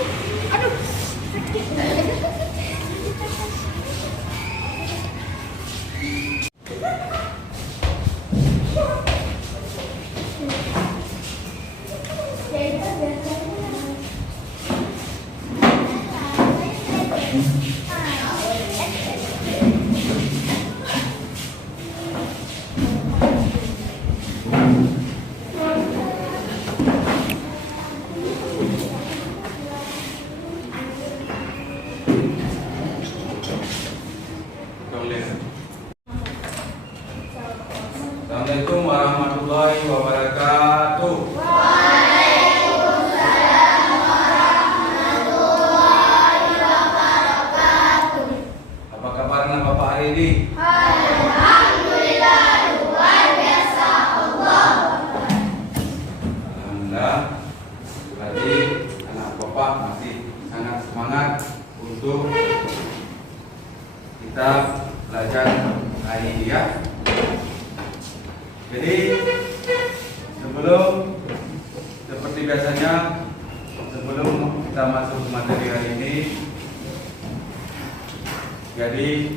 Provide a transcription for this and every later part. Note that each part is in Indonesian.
Aduh, sakit. Assalamualaikum warahmatullahi wabarakatuh. Waalaikumsalam warahmatullahi wabarakatuh. Apa kabarnya Bapak hari ini? Alhamdulillah, luar biasa Allah. Alhamdulillah. Tadi anak Bapak masih sangat semangat untuk kita belajar hari ini ya. Jadi seperti biasanya sebelum kita masuk ke materi hari ini, jadi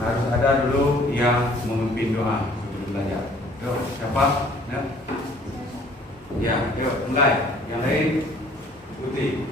harus ada dulu yang memimpin doa sebelum belajar. Yuk, siapa? Ya, yuk mulai. Yang lain ikuti.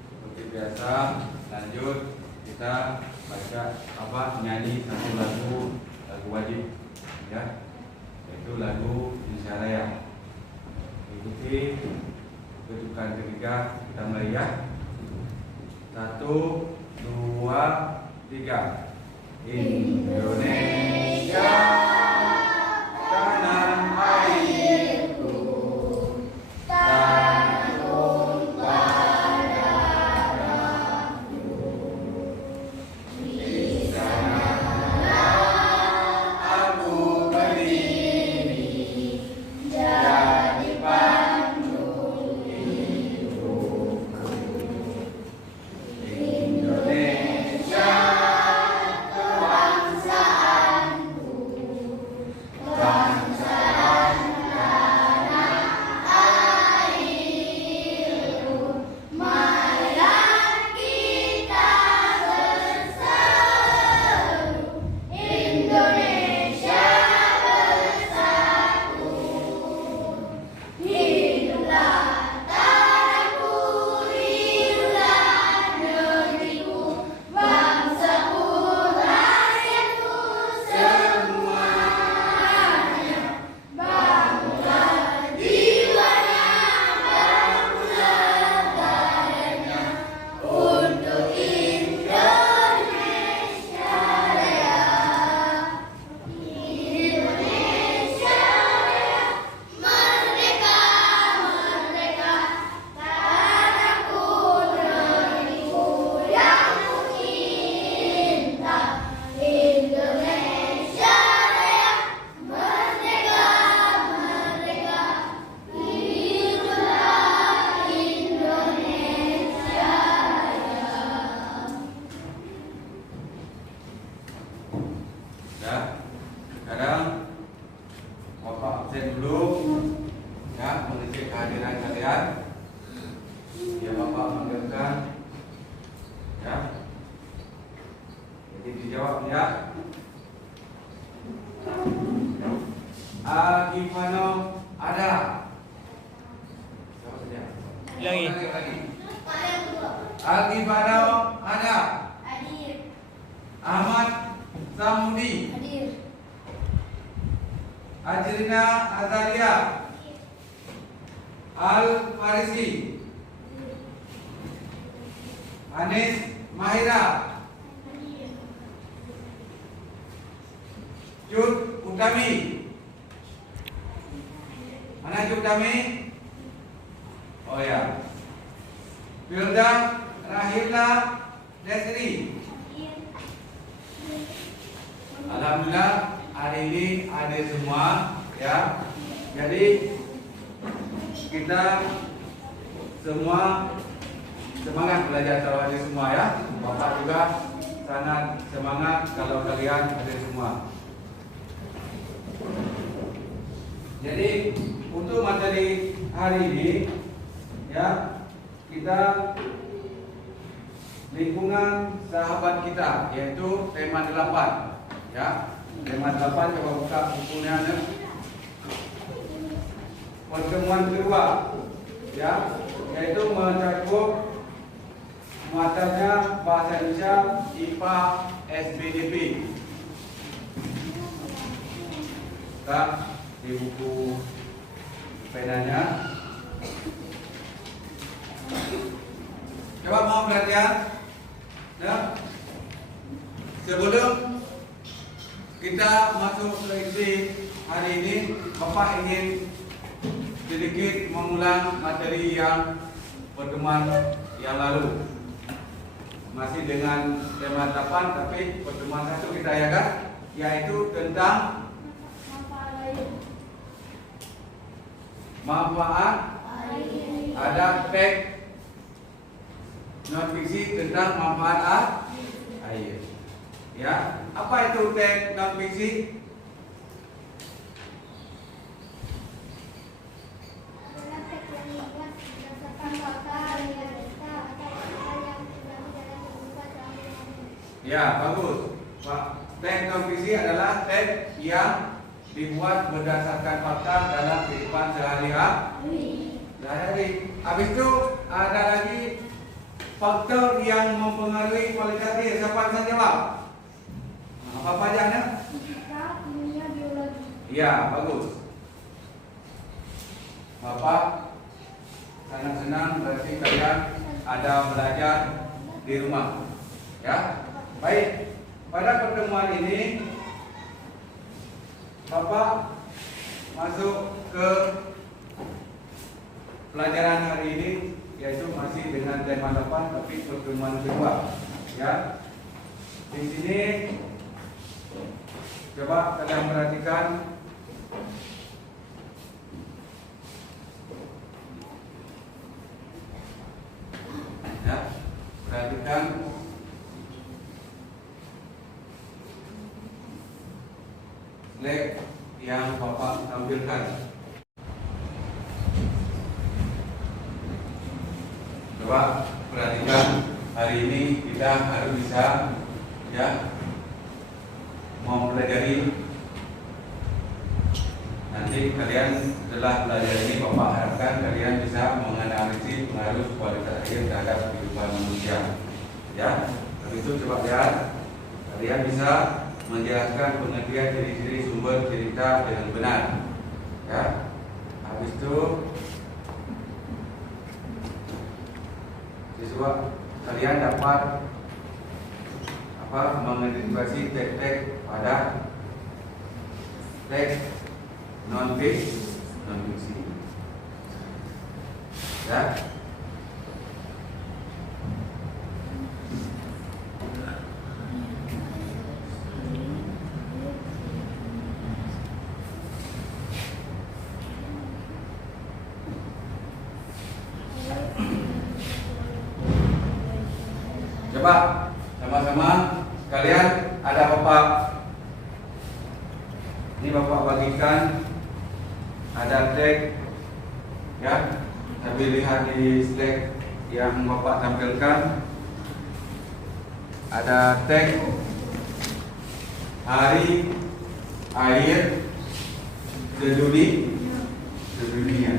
Seperti biasa, lanjut kita baca nyanyi satu lagu wajib ya, yaitu lagu Indonesia Raya. Ikuti kedudukan ketiga, kita mulai ya. 1, 2, 3. Indonesia tanah airku, tanahku padaku. Di sanalah aku berdiri, jadi pandu hidupku. Indonesia kebangsaanku, Al-Ghifaro ada. Hadir. Ahmad Samudi. Hadir. Ajrina Azalia. Al-Farisi. Anis Mahira. Jud Utami. Mana Jud Utami? Oh ya. Wilda Rahila Desri. Alhamdulillah hari ini ada semua ya. Jadi kita semua semangat belajar kalau ada semua ya. Bapak juga sangat semangat kalau kalian ada semua. Jadi untuk materi hari ini ya, kita lingkungan sahabat kita, yaitu tema 8 ya. Tema 8 coba buka bukunya nih. Pertemuan kedua ya, yaitu mencakup matanya bahasa Indonesia IPA SBDP. Kita di buku penanya. Coba mau perhatian ya. Sebelum kita masuk ke isi hari ini, Bapak ingin sedikit mengulang materi yang pertemuan yang lalu. Masih dengan tema 8, tapi pertemuan 1 kita ya kan, yaitu tentang manfaat. Ada teks non fiksi tentang manfaat air. Ya, apa itu teks non fiksi? Adalah teks yang dibuat berdasarkan fakta, realita, atau hal yang terjadi dalam kehidupan sehari-hari. Ya, bagus. Pak, teks non fiksi adalah teks yang dibuat berdasarkan fakta dalam kehidupan sehari-hari. Habis itu ada lagi faktor yang mempengaruhi kualitas air. Siapa bisa jawab? Apa aja? Fisika, kimia, biologi. Iya, bagus. Bapak sangat senang berarti kalian ada belajar di rumah. Ya, baik. Pada pertemuan ini Bapak masuk ke pelajaran hari ini, yaitu masih dengan tema 8 tapi pertemuan kedua. Ya, di sini coba kalian perhatikan ya, perhatikan slide yang Bapak tampilkan. Coba perhatikan, hari ini kita harus bisa ya mempelajari. Nanti kalian setelah belajar ini, Bapak harapkan kalian bisa menganalisis pengaruh kualitas air terhadap kehidupan manusia. Ya, habis itu coba lihat, kalian bisa menjelaskan pengertian ciri-ciri sumber cerita dengan benar. Ya, habis itu siswa kalian dapat mengidentifikasi teks-teks pada teks non fiksi. Ya. Coba sama-sama kalian ada Bapak. Ini Bapak bagikan, ada teks ya. Tapi lihat di slide yang Bapak tampilkan, ada teks hari air sedunia.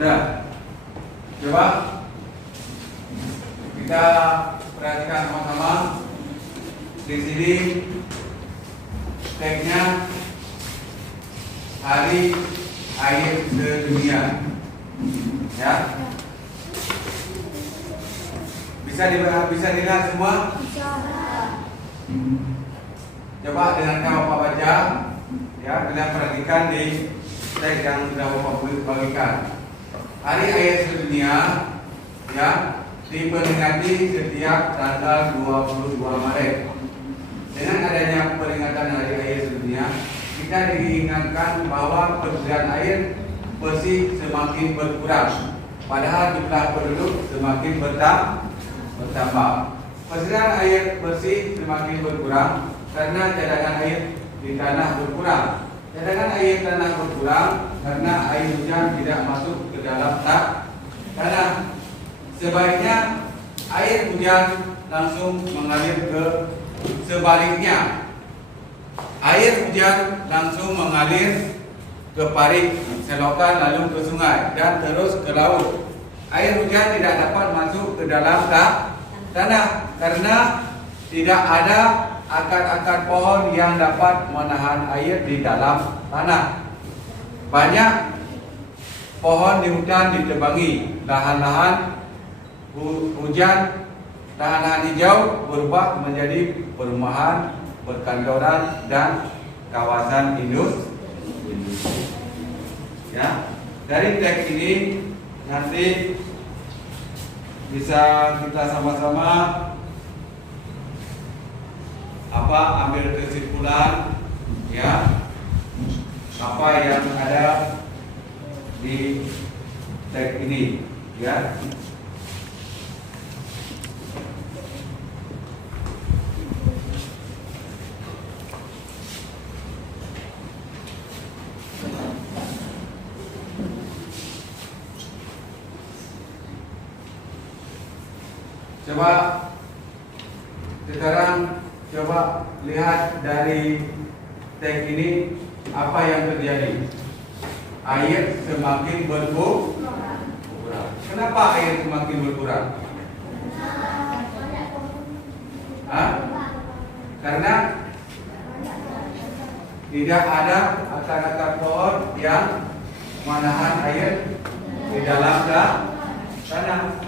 Sudah. Coba kita perhatikan sama-sama. Di sini tagnya Hari Air Sedunia. Ya. Bisa dilihat semua? Coba dengan Bapak baca, ya, kalian perhatikan di tag yang sudah Bapak bagikan. Hari Air Sedunia, ya, diperingati setiap tanggal 22 Maret. Dengan adanya peringatan Hari Air Sedunia, kita diingatkan bahwa persediaan air bersih semakin berkurang, padahal jumlah penduduk semakin bertambah. Persediaan air bersih semakin berkurang karena cadangan air di tanah berkurang. Cadangan air tanah berkurang karena air hujan tidak masuk ke dalam tanah. Sebaiknya air hujan langsung mengalir ke sebaliknya. Air hujan langsung mengalir ke parit, selokan, lalu ke sungai dan terus ke laut. Air hujan tidak dapat masuk ke dalam tanah karena tidak ada akar-akar pohon yang dapat menahan air di dalam tanah. Banyak pohon di hutan ditebangi, lahan-lahan hujan, lahan-lahan hijau berubah menjadi perumahan, perkantoran dan kawasan industri. Ya, dari teks ini nanti bisa kita sama-sama ambil kesimpulan, ya, apa yang ada di teks ini, ya. Coba sekarang lihat dari teks ini apa yang terjadi. Air semakin berkurang. Kenapa air semakin berkurang? Karena tidak ada akar-akar pohon yang menahan air di dalam tanah.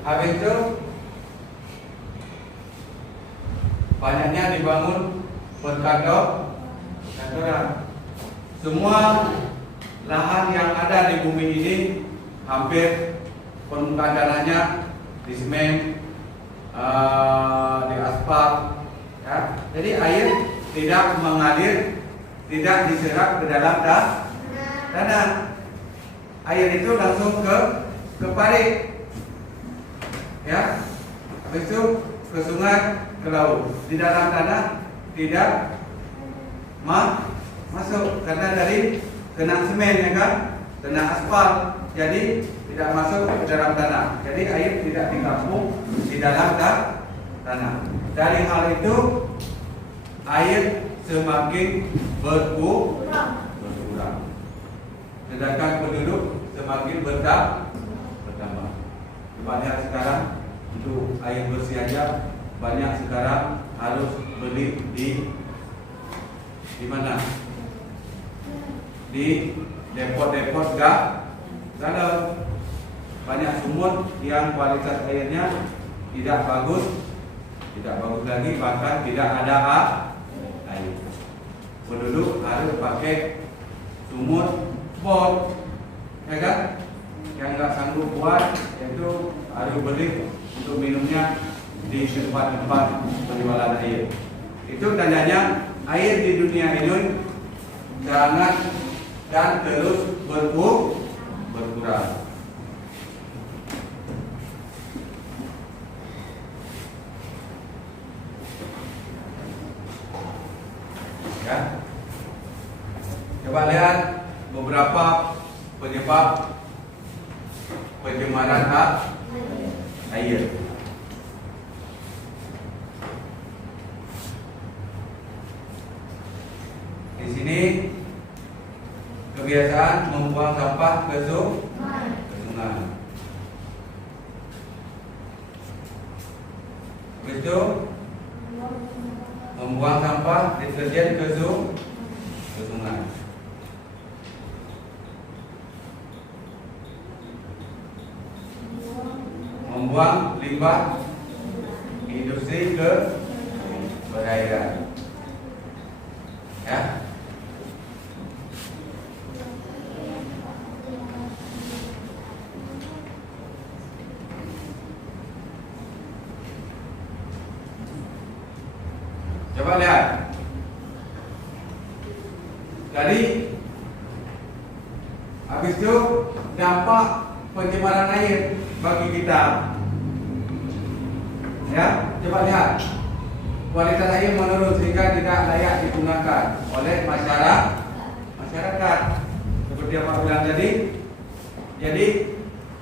Habis itu banyaknya dibangun perkantoran. Semua lahan yang ada di bumi ini hampir permukaan tanahnya di semen, di aspal, ya. Jadi air tidak mengalir, tidak diserap ke dalam tanah. Air itu langsung ke parit. Ya, habis itu ke sungai, ke laut. Di dalam tanah tidak masuk karena dari kena semen, ya kan, kena aspal, jadi tidak masuk ke dalam tanah. Jadi air tidak ditampung di dalam tanah. Dari hal itu air semakin berkurang. Sedangkan penduduk semakin bertambah. Coba lihat sekarang, untuk air bersih aja banyak sekarang harus beli di mana? Di depot-depot galau. Banyak sumur yang kualitas airnya tidak bagus lagi, bahkan tidak ada air. Penduduk harus pakai sumur bor, ya kan? Yang nggak sanggup buat itu harus beli untuk minumnya di tempat-tempat penjualan air. Itu tandanya air di dunia ini sangat dan terus berkurang. Ya. Coba lihat beberapa penyebab pencemaran air. Di sini kebiasaan membuang sampah ke sungai. Habis itu membuang sampah deterjen ke sungai. Membuang limbah industri ke perairan. Ya. Coba lihat. Jadi habis itu dampak pencemaran air bagi kita. Ya, coba lihat. Kualitas air menurun sehingga tidak layak digunakan oleh masyarakat. Seperti apa bilang tadi. Jadi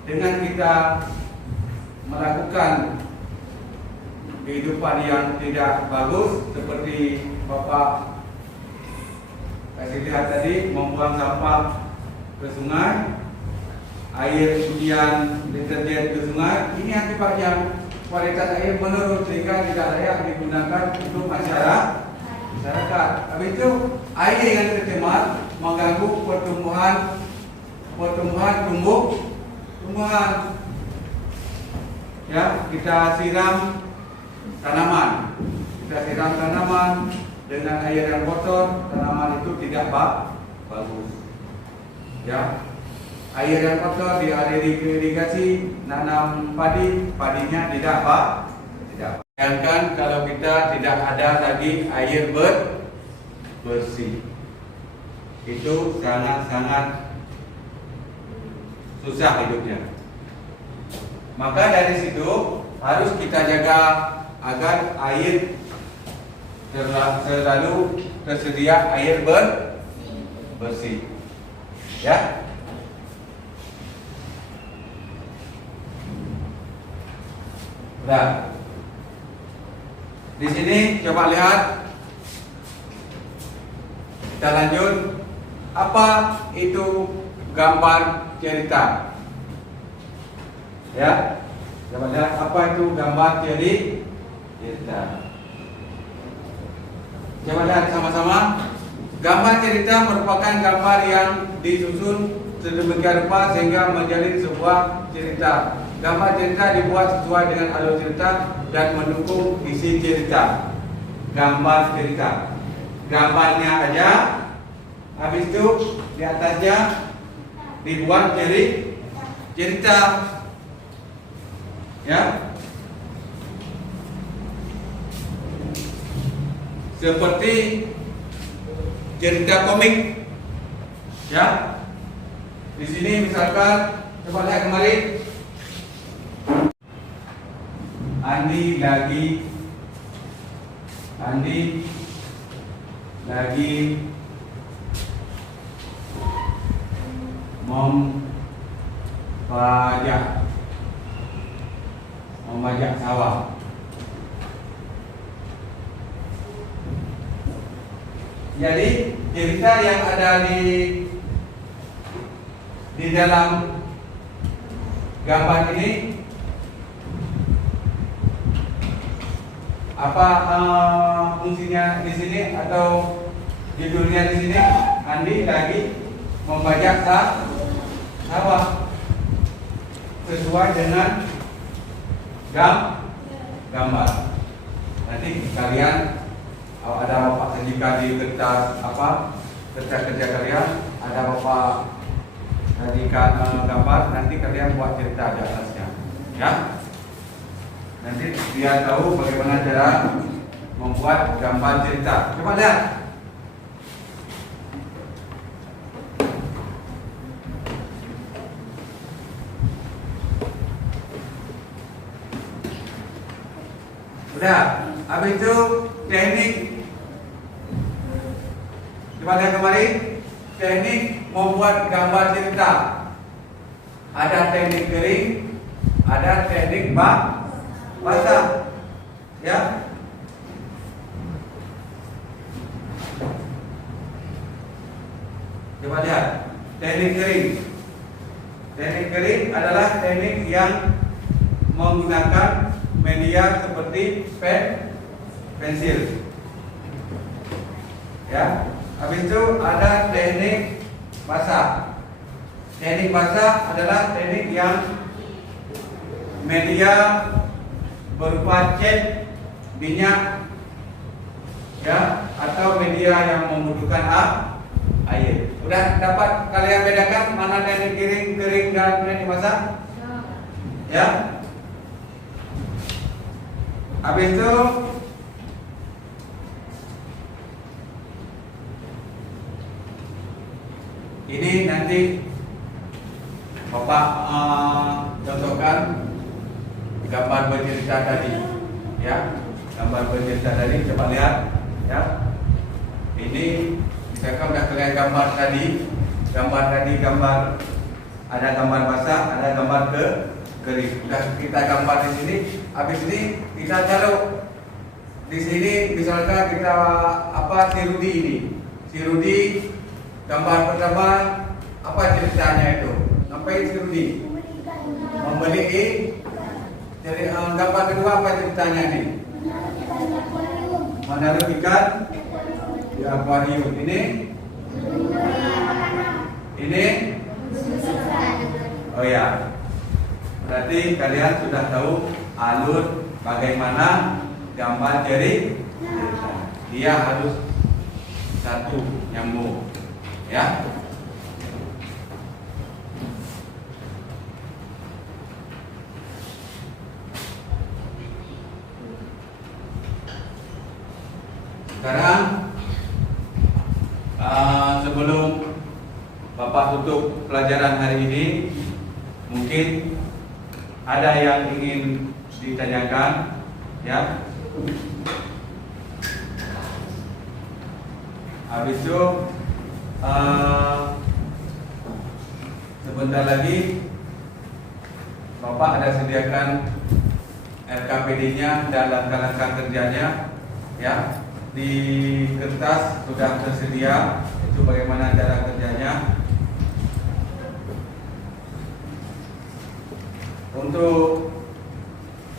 dengan kita melakukan kehidupan yang tidak bagus seperti Bapak kasih lihat tadi, membuang sampah ke sungai, air cucian deterjen ke sungai, ini akibatnya kualitas air menurun sehingga tidak layak digunakan untuk masyarakat. Habis itu air yang tercemar mengganggu pertumbuhan tumbuhan. Ya, kita siram tanaman dengan air yang kotor, tanaman itu tidak bagus. Ya, air yang kotor dialiri ke irigasi, nanam padinya tidak bagus. Bayangkan kalau kita tidak ada lagi air bersih, itu sangat susah hidupnya. Maka dari situ harus kita jaga agar air selalu tersedia air bersih. Ya. Nah, di sini coba lihat. Kita lanjut. Apa itu gambar cerita? Ya. Coba lihat apa itu gambar cerita. Coba lihat sama-sama. Gambar cerita merupakan gambar yang disusun sedemikian rupa sehingga menjadi sebuah cerita. Gambar cerita dibuat sesuai dengan alur cerita dan mendukung isi cerita. Gambar cerita, gambarnya aja, habis itu di atasnya dibuat cerita. Ya, seperti cerita komik. Ya, di sini misalkan coba lihat kemarin. Andi lagi membajak sawah. Jadi cerita yang ada di dalam gambar ini apa fungsinya di sini atau judulnya di sini? Andi lagi membajak sawah sesuai dengan gambar. Nanti kalian ada bapak sajikan di kertas kerja kalian, ada bapak sajikan gambar. Nanti kalian buat cerita di atasnya, ya. Nanti biar tahu bagaimana cara membuat gambar cerita. Coba lihat. Udah, habis itu teknik. Coba lihat kemarin teknik membuat gambar cerita. Ada teknik kering, ada teknik basah, ya. Coba lihat. teknik kering. Teknik kering adalah teknik yang menggunakan media seperti pen, pensil. Ya, habis itu ada teknik basah. Teknik basah adalah teknik yang media berupa cat, minyak, ya, atau media yang membutuhkan air. Udah dapat kalian bedakan mana teknik kering dan teknik basah? Ya. Habis itu ini nanti Bapak contohkan gambar bercerita tadi, ya. Gambar bercerita tadi, coba lihat, ya. Ini misalkan sudah kalian gambar tadi, gambar ada gambar basah, ada gambar kering. Sudah kita gambar di sini. Habis ini kita taruh di sini, misalkan kita si Rudi ini. Si Rudi gambar pertama apa ceritanya itu? Ngapain si Rudi? Membeli jadi gambar kedua apa ceritanya ini? Menaruh ikan di akuarium. Ini oh ya, berarti kalian sudah tahu alur bagaimana gambar jari. Dia harus satu nyambung, ya. Sekarang sebelum Bapak tutup pelajaran hari ini, mungkin ada yang ingin ditanyakan, ya. Habis itu sebentar lagi Bapak ada sediakan RKPD-nya dan langkah-langkah kerjanya, ya. Di kertas sudah tersedia itu bagaimana cara kerjanya. Untuk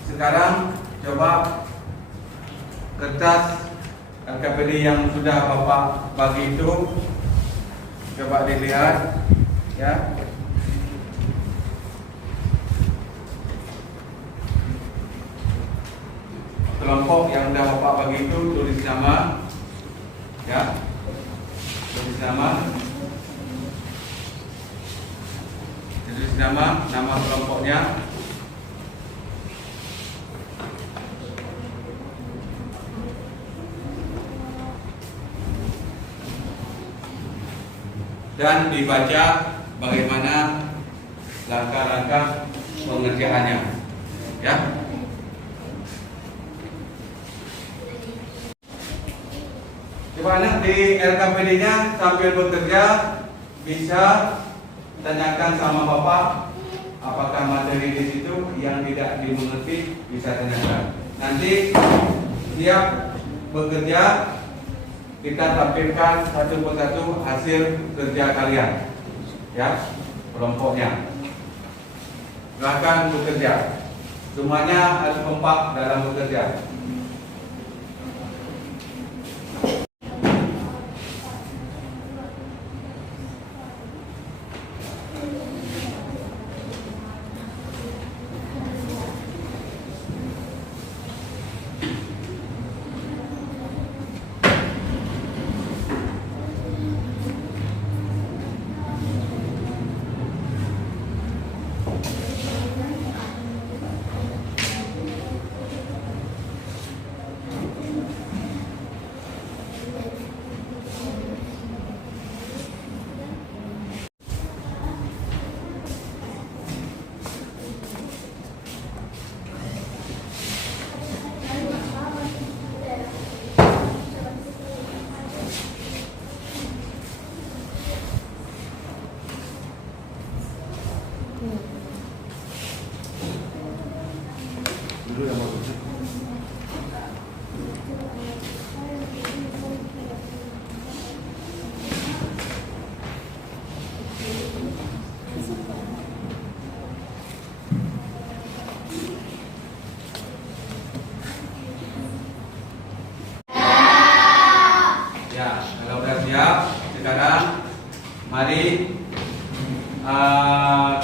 sekarang coba kertas RKPD yang sudah Bapak bagi itu coba dilihat, ya. Kelompok yang sudah Bapak bagi itu tulis nama, ya. Tulis nama kelompoknya. Dan dibaca bagaimana langkah-langkah pengerjaannya, ya. Gimana di RKPD-nya sambil bekerja bisa tanyakan sama Bapak apakah materi di situ yang tidak dimengerti, bisa tanyakan. Nanti siap bekerja kita tampilkan satu persatu hasil kerja kalian, ya, kelompoknya. Silakan bekerja. Semuanya harus kompak dalam bekerja.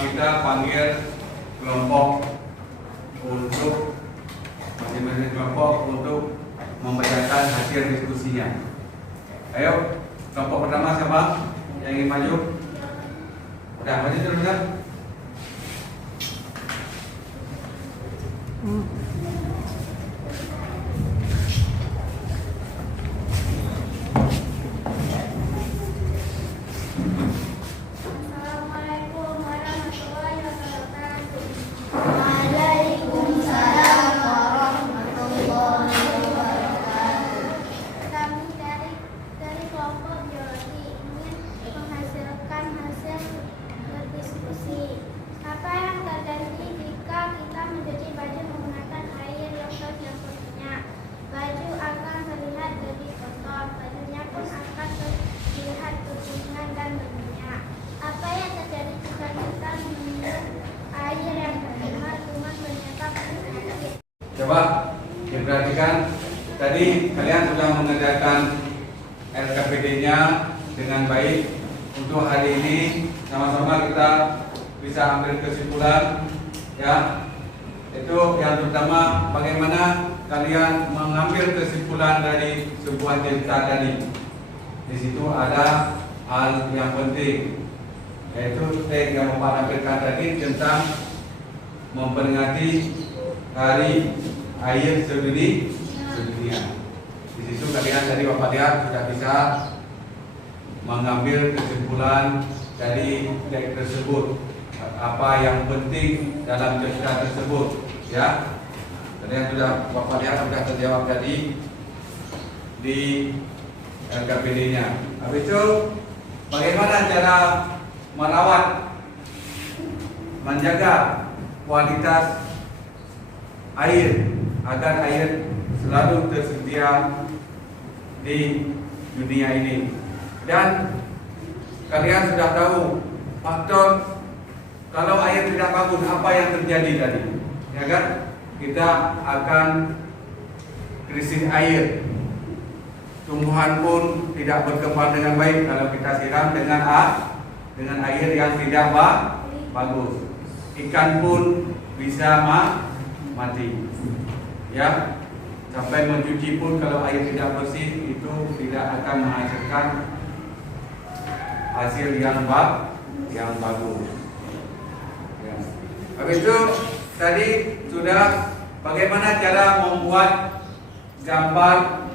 kita panggil kelompok untuk masing-masing kelompok untuk membacakan hasil diskusinya. Ayo, kelompok pertama siapa yang ingin maju? Udah, maju terus kan? Assalamualaikum warahmatullahi wabarakatuh. Waalaikumsalam warahmatullahi wabarakatuh. Kami dari kelompok biologi ingin menghasilkan hasil berdiskusi. Apa yang terjadi jika kita mencuci baju menggunakan air yang punya? Baju akan terlihat lebih kotor, bajunya pun akan terlihat kekuningan dan berminyak. Apa yang terjadi jika kita minum air yang berminyak cuma menyebabkan penyakit? Coba diperhatikan, tadi kalian sudah mengerjakan LKPD-nya dengan baik. Untuk hari ini sama-sama kita bisa ambil kesimpulan, ya. Itu yang pertama, bagaimana kalian mengambil kesimpulan dari sebuah cerita tadi. Di situ ada hal yang penting, yaitu yang Bapak tampilkan tadi tentang memperingati Hari Air Sedunia. Di situ kalian tadi Bapak lihat sudah bisa mengambil kesimpulan dari teks tersebut, apa yang penting dalam cerita tersebut, ya. Kalian sudah Bapak lihat sudah terjawab tadi di LKPD-nya. Habis itu bagaimana cara merawat, menjaga kualitas air agar air selalu tersedia di dunia ini. Dan kalian sudah tahu faktor kalau air tidak bagus apa yang terjadi tadi, ya kan? Kita akan krisis air. Tumbuhan pun tidak berkembang dengan baik kalau kita siram dengan air yang tidak bagus. Ikan pun bisa mati, ya. Sampai mencuci pun kalau air tidak bersih itu tidak akan menghasilkan hasil yang bagus. Ya. Habis itu tadi sudah bagaimana cara membuat gambar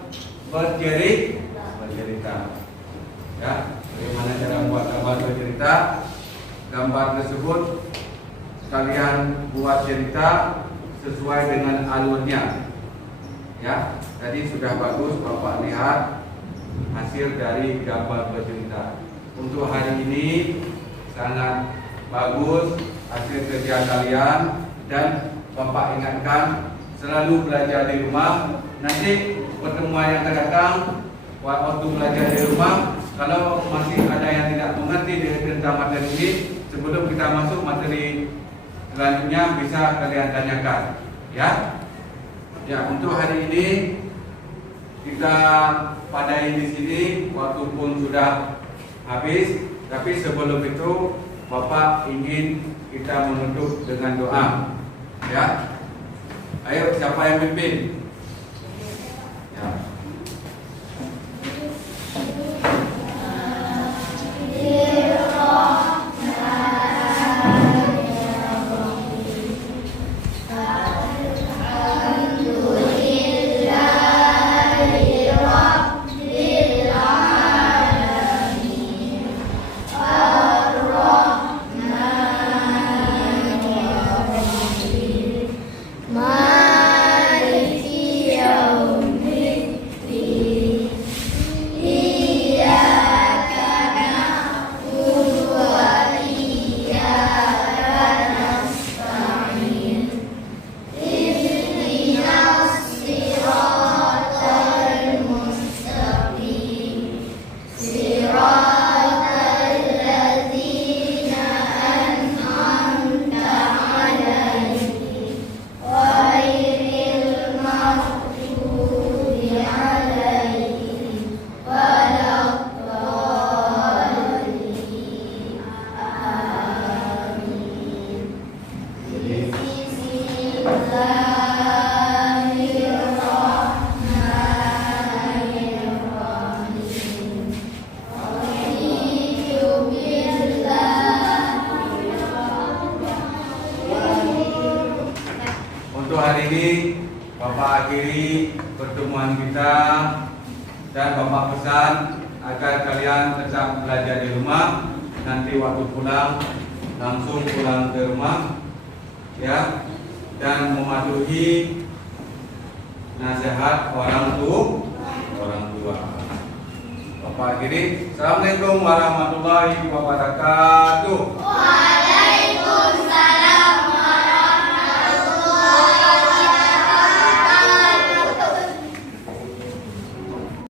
bercerita. Ya, bagaimana cara membuat gambar bercerita? Gambar tersebut kalian buat cerita sesuai dengan alurnya. Ya, tadi sudah bagus Bapak lihat hasil dari gambar bercerita. Untuk hari ini sangat bagus hasil kerja kalian, dan Bapak ingatkan selalu belajar di rumah. Nanti pertemuan yang akan datang waktu belajar di rumah, kalau masih ada yang tidak mengerti tentang materi ini, sebelum kita masuk materi selanjutnya bisa kalian tanyakan, ya. Ya, untuk hari ini kita padai di sini, waktu pun sudah habis. Tapi sebelum itu Bapak ingin kita menutup dengan doa, ya. Ayo, siapa yang pimpin? Ya. Maliki Untuk hari ini Bapak akhiri pertemuan kita dan Bapak pesan agar kalian tetap belajar di rumah. Nanti waktu pulang langsung pulang ke rumah, ya, dan mematuhi nasihat orang tua. Bapak akhiri. Assalamualaikum warahmatullahi wabarakatuh.